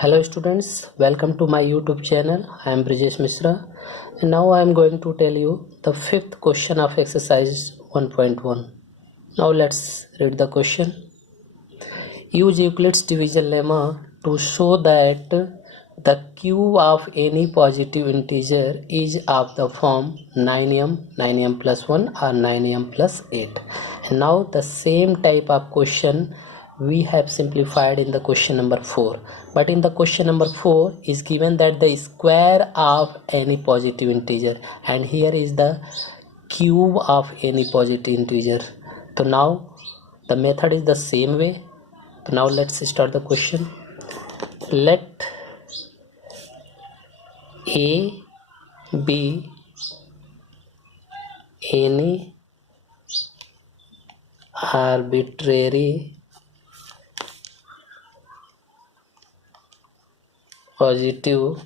Hello students, welcome to my YouTube channel. I am Brijesh Mishra and now I am going to tell you the fifth question of exercise 1.1. Now let's read the question. Use Euclid's division lemma to show that the cube of any positive integer is of the form 9m plus 1 or 9m plus 8. And now the same type of question we have simplified in the question number 4, but in the question number 4 is given that the square of any positive integer, and here is the cube of any positive integer. So now the method is the same way. So now let's start the question. Let A be any arbitrary positive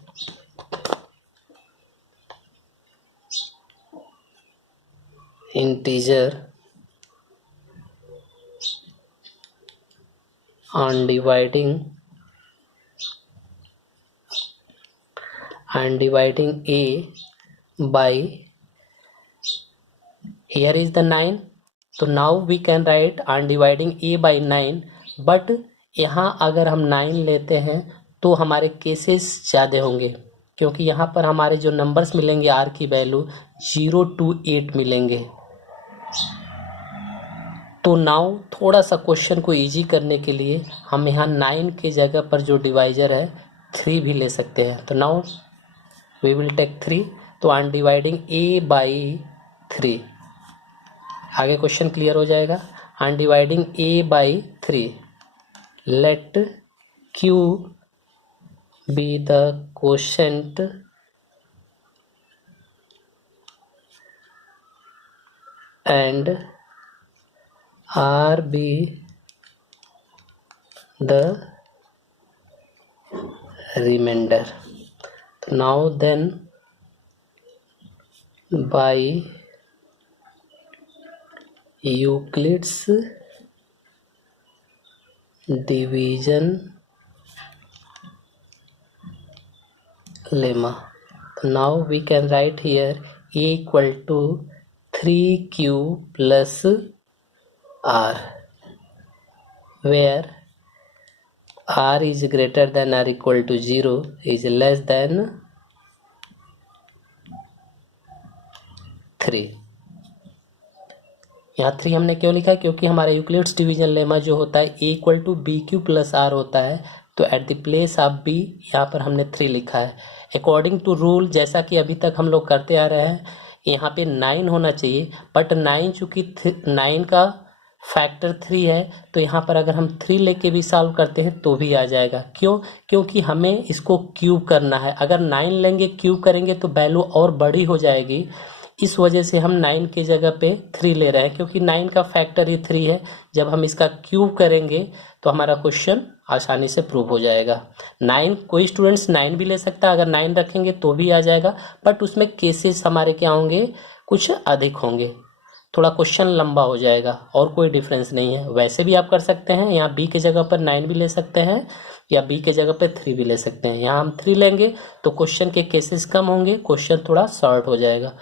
integer on dividing A by, here is the 9. तो now we can write on dividing a by 9, but यहाँ अगर हम 9 लेते हैं तो हमारे cases ज़्यादा होंगे, क्योंकि यहाँ पर हमारे जो नंबर्स मिलेंगे आर की वैल्यू 0 to 8 मिलेंगे. तो नाउ थोड़ा सा क्वेश्चन को इजी करने के लिए हम यहाँ 9 के जगह पर जो डिवाइजर है 3 भी ले सकते हैं. तो नाउ वी विल टेक 3. तो ऑन डिवाइडिंग ए बाई 3, आगे क्वेश्चन क्लियर हो जाएगा. On dividing a by 3, let q be the quotient and r be the remainder. Now then by Euclid's division lemma. Now we can write here A equal to 3q plus r, where r is greater than or equal to 0 is less than 3. यहाँ 3 हमने क्यों लिखा है? क्योंकि हमारा Euclid's division lemma जो होता है A equal to B Q plus R होता है, तो at the place of B यहाँ पर हमने 3 लिखा है. अकॉर्डिंग टू रूल, जैसा कि अभी तक हम लोग करते आ रहे हैं, यहाँ पे 9 होना चाहिए, बट 9 चूँकि 9 का फैक्टर 3 है, तो यहाँ पर अगर हम 3 लेके भी सॉल्व करते हैं तो भी आ जाएगा. क्यों? क्योंकि हमें इसको क्यूब करना है. अगर 9 लेंगे क्यूब करेंगे तो वैल्यू और बड़ी हो जाएगी. इस वजह से हम 9 के जगह पे 3 ले रहे हैं, क्योंकि 9 का फैक्टर ही 3 है. जब हम इसका क्यूब करेंगे तो हमारा क्वेश्चन आसानी से प्रूव हो जाएगा. 9, कोई स्टूडेंट्स 9 भी ले सकता है, अगर 9 रखेंगे तो भी आ जाएगा, बट उसमें केसेस हमारे क्या होंगे, कुछ अधिक होंगे, थोड़ा क्वेश्चन लंबा हो जाएगा. और कोई डिफरेंस नहीं है. वैसे भी आप कर सकते हैं, यहाँ बी के जगह पर 9 भी ले सकते हैं या बी के जगह पर 3 भी ले सकते हैं. यहाँ हम 3 लेंगे तो क्वेश्चन के केसेस कम होंगे, क्वेश्चन थोड़ा शॉर्ट हो जाएगा.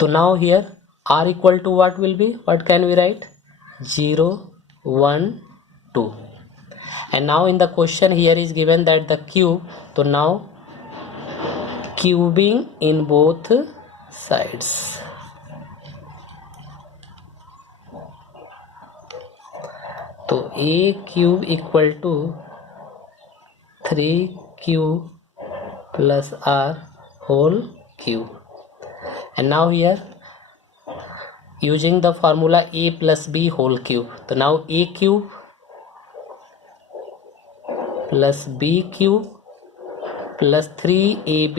तो now here r equal to what will be, what can we write? 0 1 2. And now in the question here is given that the cube, so now cubing in both sides. तो a cube equal to 3q plus r whole cube. And now here using the formula a plus b whole cube, so now a cube plus b cube plus 3ab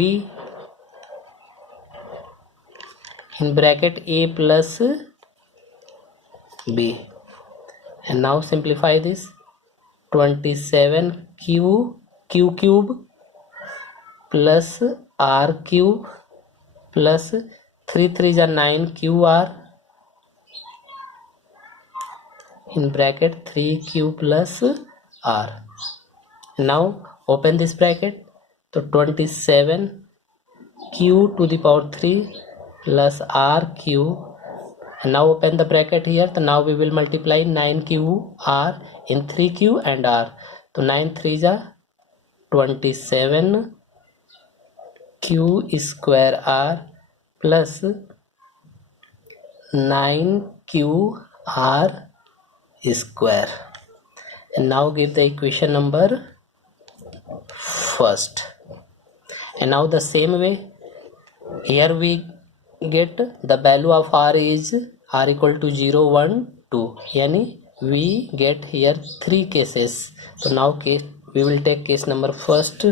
in bracket a plus b. And now simplify this. 27q cube plus r cube plus 3 3 is 9 QR in bracket 3Q plus R. Now open this bracket. तो 27 q to the power 3 plus rq. And now open the bracket here. So now we will multiply 9qr in 3q and r. तो 9 3 जा 27 q square r plus 9q r square. And now give the equation number first. And now the same way, here we get the value of r is r equal to 0 1 2, yani we get here 3 cases. So now case we will take case number first.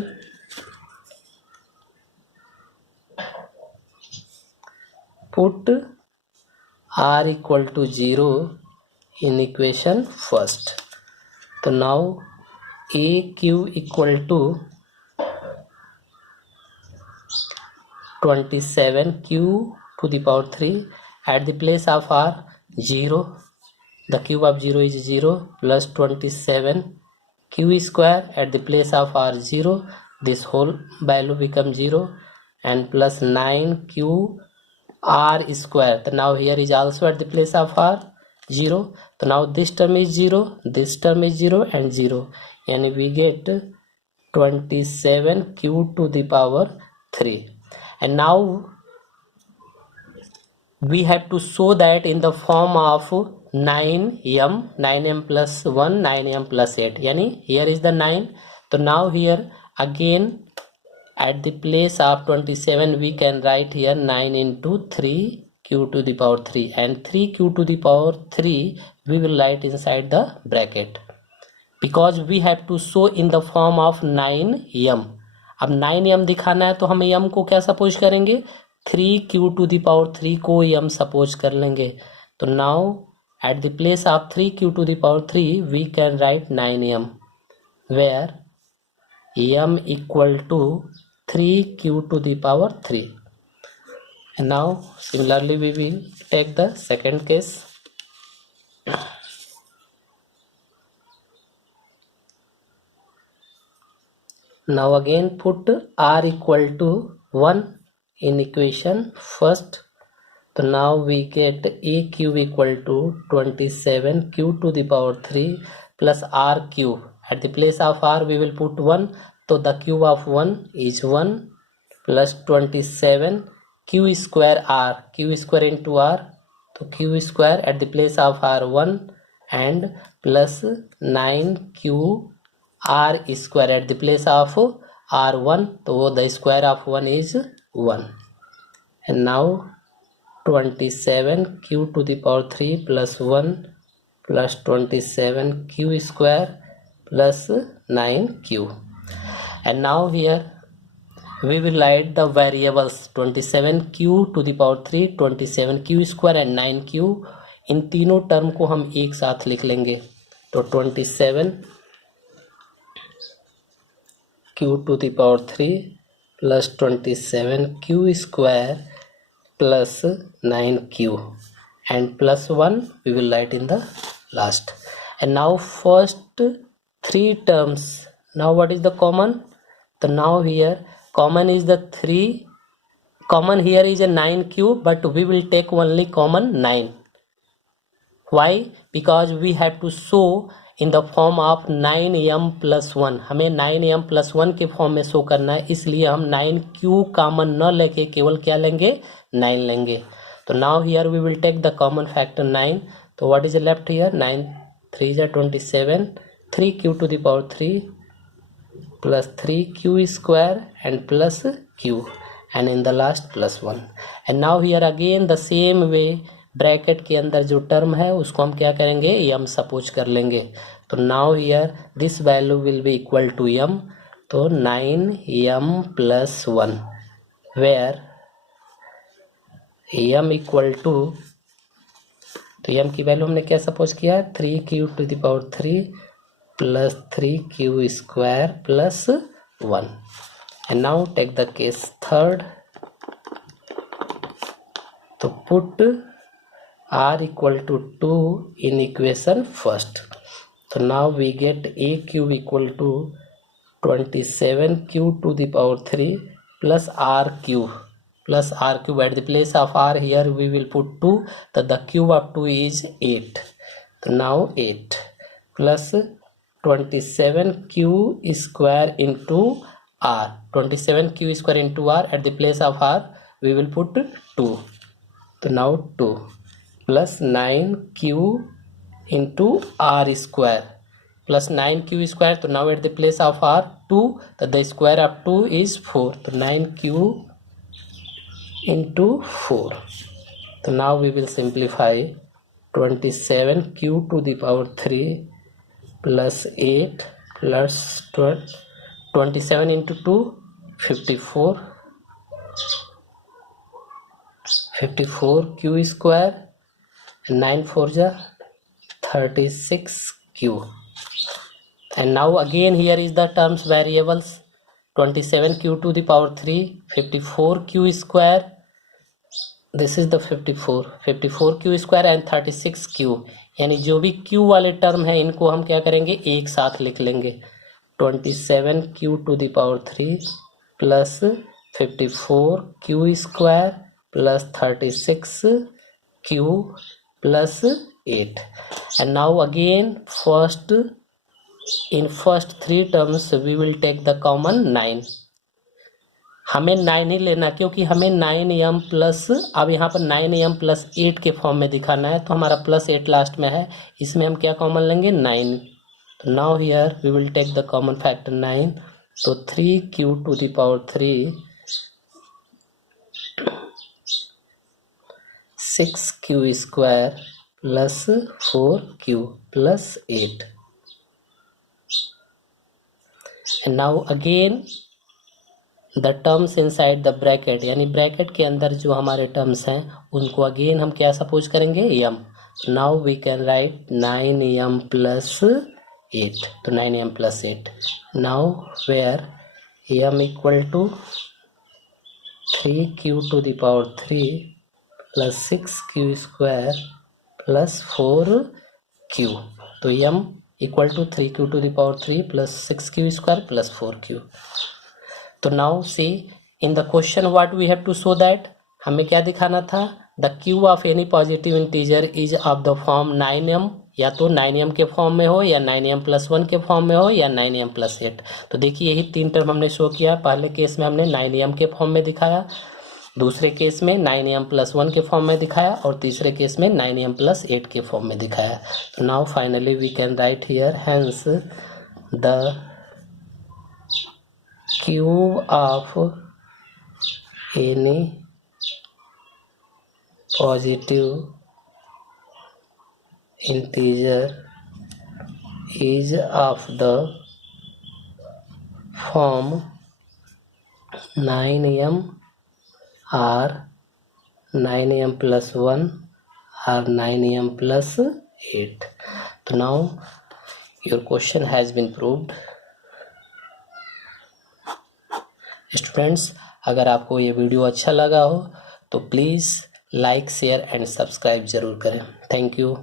Put r equal to 0 in equation first. So now aq equal to 27q to the power 3. At the place of r 0, the cube of 0 is 0, plus 27q square. At the place of r 0, this whole value becomes 0, and plus 9q r square. So now here is also at the place of r 0. So now this term is 0, this term is 0 and 0, and we get 27q to the power 3. And now we have to show that in the form of 9m plus 1, 9m plus 8, yani here is the 9. So now here again at the place of 27 we can write here 9 into 3q to the power 3, and 3q to the power 3 we will write inside the bracket, because we have to show in the form of 9m. अब 9m दिखाना है तो हम m को क्या suppose करेंगे, 3q to the power 3 को m suppose कर लेंगे. तो now at the place of 3q to the power 3 we can write 9m, where m equal to 3q to the power 3. And now similarly we will take the second case. Now again put r equal to 1 in equation first. So now we get a cube equal to 27q to the power 3 plus r cube. At the place of r we will put 1. So the cube of 1 is 1 plus 27 q square r, q square into r. So q square at the place of r 1 and plus 9q r square at the place of r1. So the square of 1 is 1. And now 27q to the power 3 plus 1 plus 27q square plus 9q. And now here we will write the variables 27q to the power 3, 27q square and 9q. इन तीनों term को हम एक साथ लिख लेंगे. तो 27q to the power 3 plus 27q square plus 9q, and plus 1 we will write in the last. And now first three terms, now what is the common? So now here common is the 3, common here is a 9q, but we will take only common 9. Why? Because we have to show in the form of 9m plus 1. हमें 9m plus 1 के form में show करना है, इसलिए हम 9q common न लेके केवल क्या लेंगे, 9 लेंगे. तो now here we will take the common factor 9. तो व्हाट इज लेफ्ट हियर, 9 3 जा 27, 3q to the power 3 plus 3q square and plus q, and in the last plus 1. And now here again the same way, bracket के अंदर जो term है उसको हम क्या करेंगे, m सपोज कर लेंगे. तो now here this value will be equal to m. तो 9m plus 1, where m equal to, तो m की वैल्यू हमने क्या सपोज किया, 3q to the power 3 plus 3q square plus 1. And now take the case third. तो put r equal to 2 in equation first. So now we get a cube equal to 27q to the power 3 plus rq at the place of r here we will put 2, so the cube of 2 is 8. So now 8 plus 27q square into r, 27q square into r, at the place of r we will put 2, so now 2 plus 9q into r square plus 9q square, so now at the place of r 2, so the square of 2 is 4, so 9q into 4. So now we will simplify 27q to the power 3 plus 8 plus 27 into 2 54 q square and 9 4 ja 36q. And now again here is the terms variables, 27q to the power 3, 54q square, this is the 54q square and 36q, यानी जो भी q वाले term है इनको हम क्या करेंगे एक साथ लिख लेंगे, 27q to the power 3 plus 54q square plus 36q plus 8. And now again in first three terms we will take the common 9. हमें 9 ही लेना क्योंकि हमें 9m प्लस, अब यहाँ पर 9m प्लस 8 के फॉर्म में दिखाना है, तो हमारा प्लस 8 लास्ट में है, इसमें हम क्या कॉमन लेंगे 9. तो now here we will take the common factor 9, तो 3q to the power 3 6q square plus 4q plus 8. And now again the terms inside the bracket, यानी ब्रैकेट के अंदर जो हमारे टर्म्स हैं उनको अगेन हम क्या सपोज करेंगे m. Now we can write 9m plus 8, तो 9m plus 8. Now where m equal to 3q to the power 3 plus 6q square plus 4q, तो m equal to 3q to the power 3 plus 6q square plus 4q. तो now see in the question what we have to show that, हमें क्या दिखाना था, the cube of any positive integer is of the form 9m, या तो 9m के form में हो या 9m प्लस 1 के फॉर्म में हो या 9m प्लस 8. तो देखिए यही तीन टर्म हमने शो किया, पहले केस में हमने 9m के फॉर्म में दिखाया, दूसरे केस में 9m प्लस 1 के फॉर्म में दिखाया और तीसरे केस में 9m प्लस 8 के फॉर्म में दिखाया. तो now finally we can write here hence the cube of any positive integer is of the form 9m or 9m plus 1 or 9m plus 8. So now your question has been proved. Students, अगर आपको ये video अच्छा लगा हो तो please like share and subscribe ज़रूर करें. Thank you.